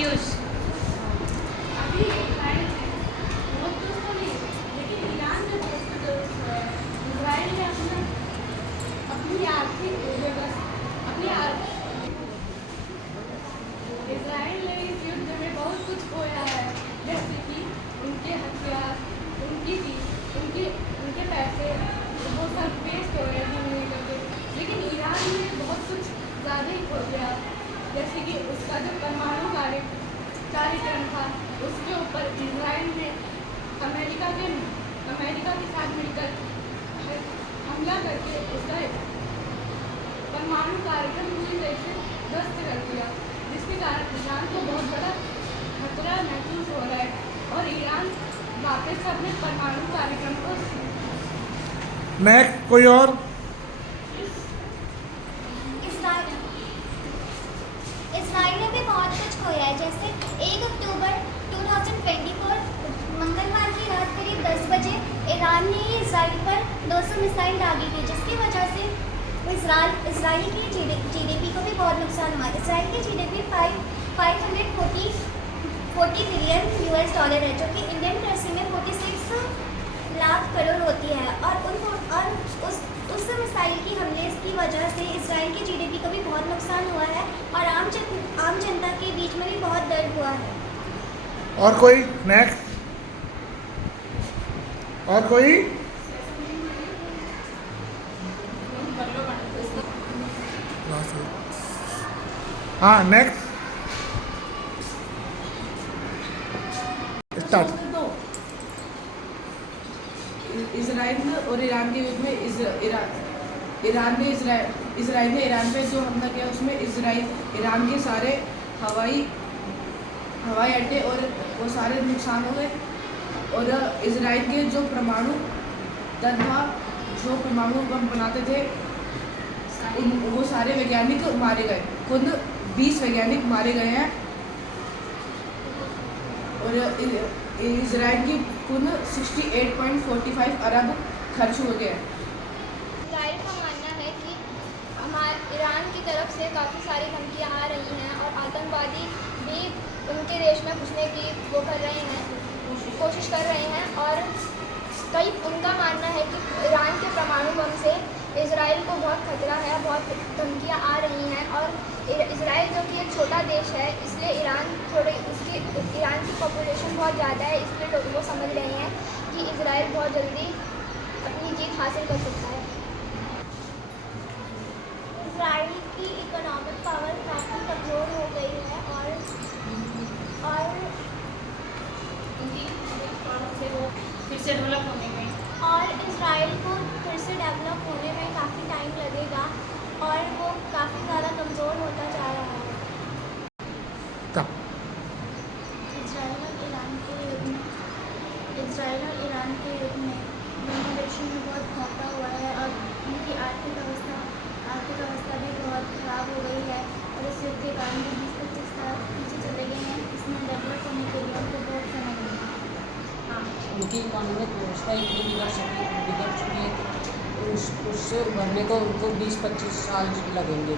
पीयूष। अभी इजराइल में बहुत कुछ तो नहीं, लेकिन ईरान में बहुत कुछ है। इजराइल ने अपनी आर्थिक व्यवस्था इजराइल ने इस युद्ध में बहुत कुछ खोया है, जैसे कि उनके हथियार, उनके पैसे, वो सब वेस्ट हो गए घूमने करके। लेकिन ईरान ने बहुत कुछ ज़्यादा ही खो दिया, जैसे कि उसका जो परमाणु कार्यक्रम था, उसके ऊपर इजराइल ने अमेरिका के साथ मिलकर हमला करके उसका परमाणु कार्यक्रम पूरी तरह से ध्वस्त कर दिया, जिसके कारण ईरान को बहुत बड़ा खतरा महसूस हो रहा है और ईरान वापस अपने परमाणु कार्यक्रम को नेक्स्ट कोई और? इसराइल ने भी बहुत कुछ खोया है। जैसे 1 अक्टूबर 2024 मंगलवार की रात करीब 10 बजे ईरान ने इसराइल पर 200 मिसाइल दागी थी, जिसकी वजह से इसराइल की जीडीपी को भी बहुत नुकसान हुआ। इसराइल की जीडीपी 540 बिलियन US डॉलर है, जो कि इंडियन करेंसी में 46 लाख करोड़ होती है। और उस मिसाइल की हमले की वजह से इसराइल की जीडीपी को भी बहुत नुकसान हुआ है और आम जनता के बीच में भी बहुत दर्द हुआ है। और कोई? नेक्स्ट और कोई? हाँ, नेक्स्ट स्टार्ट। इजराइल और ईरान के युद्ध में इजराइल ने ईरान पे जो हमला किया, उसमें ईरान के सारे हवाई अड्डे और वो सारे नुकसान हो गए। और इजराइल के जो परमाणु दल था, जो परमाणु बम बनाते थे, वो सारे वैज्ञानिक मारे गए। खुद 20 वैज्ञानिक मारे गए हैं। और इजराइल की कुल 68.45 अरब खर्च हो गया है। इजराइल का मानना है कि ईरान की तरफ से काफ़ी सारी धमकियाँ आ रही हैं और आतंकवादी भी उनके देश में घुसने की कोशिश कर रहे हैं। और उनका मानना है कि ईरान के परमाणु बम से इजराइल को बहुत खतरा है, बहुत धमकियाँ आ रही हैं। और इजराइल जो कि एक छोटा देश है, इसलिए ईरान की पॉपुलेशन बहुत ज़्यादा है, इसलिए लोग वो समझ रहे हैं कि इजराइल बहुत जल्दी अपनी जीत हासिल कर सकता है। इसराइल की इकोनॉमिक पावर काफ़ी कमज़ोर हो गई है और फिर से डेवलप होने में इसराइल को फिर से डेवलप होने में काफ़ी टाइम लगेगा और वो काफ़ी ज़्यादा कमज़ोर होता जा रहा है। तब इजराइल और ईरान के युद्ध में दोनों देशों में बहुत घाटा हुआ है और उनकी आर्थिक अवस्था भी बहुत ख़राब हो गई है। और इस युद्ध के कारण भी 20-25 साल पीछे चले गए हैं। इसमें डेवलप होने के लिए उनको बहुत समय लगेगा। उनकी इकोनॉमिक व्यवस्था इतनी बिगड़ चुकी है कि उससे उभरने को उनको 20-25 साल लगेंगे।